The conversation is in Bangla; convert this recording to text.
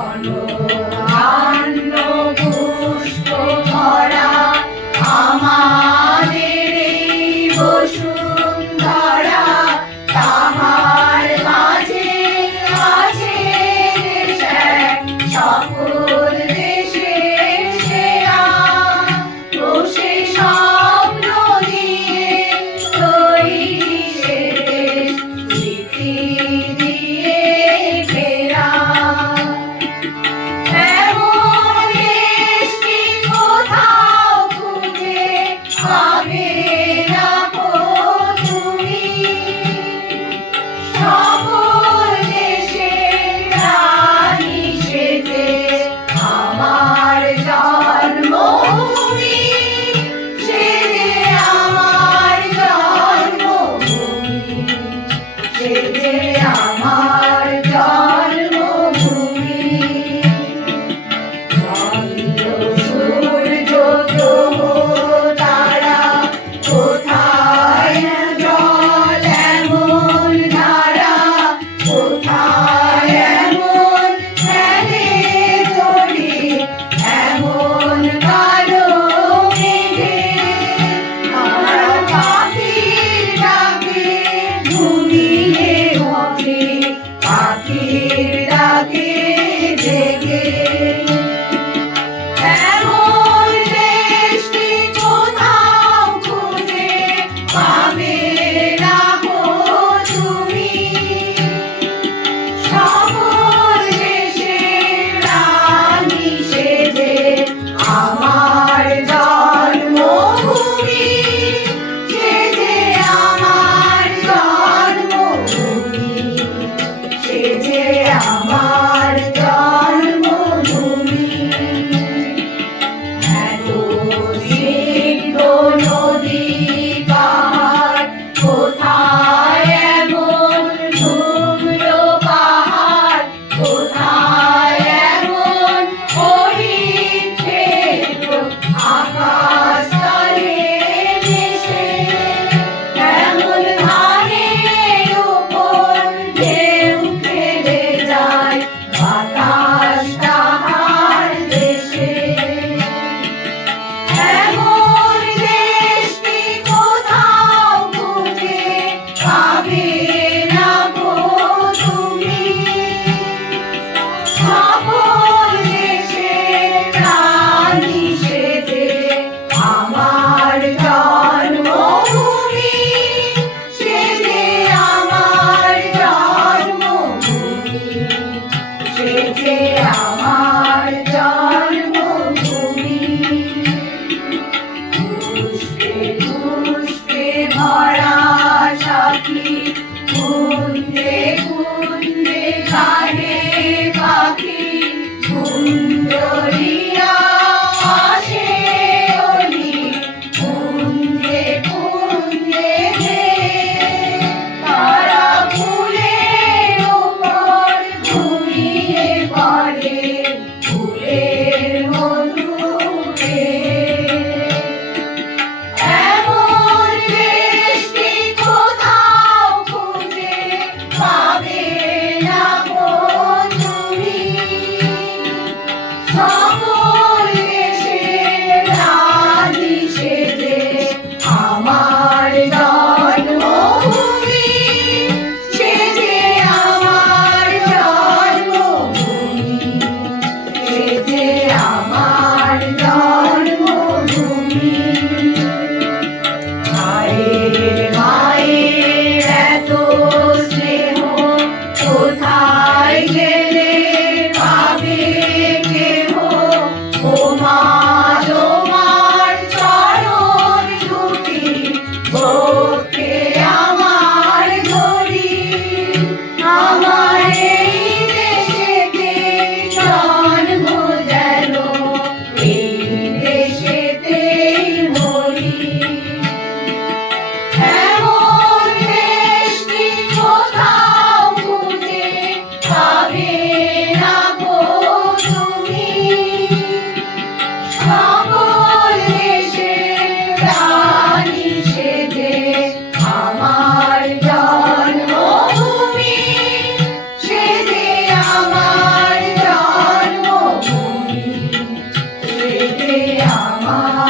অন্য পুষ্প ভরা আমাদের এই বসুন্ধরা, তাহার মাঝে আছে দেশ এক, সকল দেশের সেরা। বসে স্বপ্ন দিয়ে তৈরি সে দেশ, স্মৃতি দিয়ে ঘেরা। এমন দেশ কি কোথাও খুঁজে পাবে না গো তুমি। সকল দেশের রানী সে দেশ, আমার জন্মভূমি। সে যে আমার জন্মভূমি, সে যে আমার জন্মভূমি। চন্দ্র সূর্য গ্রহ তারা, কোথায় জল এমন ধারা, কোথায় এমন ফেলে তরি, এমন কালো মেঘে। আমরা পাখির ডাকে ঘুমিয়ে ওঠে, পাখির ডাকে জেগে। এমন দেশ কি কোথাও খুঁজে পাবে না গো তুমি। সকল দেশের রানী সে যে আমার জন্মভূমি, সে যে আমার জন্মভূমি, সে যে আমার জন্মভূমি। এত স্নিগ্ধ নদী পাহাড়, কোথায় এমন ধুম্র পাহাড়, কোথায় এমন হরিণ ক্ষেত্র, আকাশ তলে ভেসে। এমন ধানের উপর ঢেউ খেলে যায়, বাতাস তাহার দেশে। এমন দেশ কি কোথাও খুঁজে পাবে না গো তুমি। সকল দেশের রানী সে যে আমার জন্মভূমি, সে যে আমার জন্মভূমি, সে যে আমার জন্মভূমি। পুষ্পে পুষ্পে ভরা সাথী, কুন্দে কুন্দে গানে পাখি, কুন্দরিয়া আসে অলি, কুন্দে কুন্দে গে। তারা ফুলের উপর ঘুমিয়ে পড়ে, ফুলের মা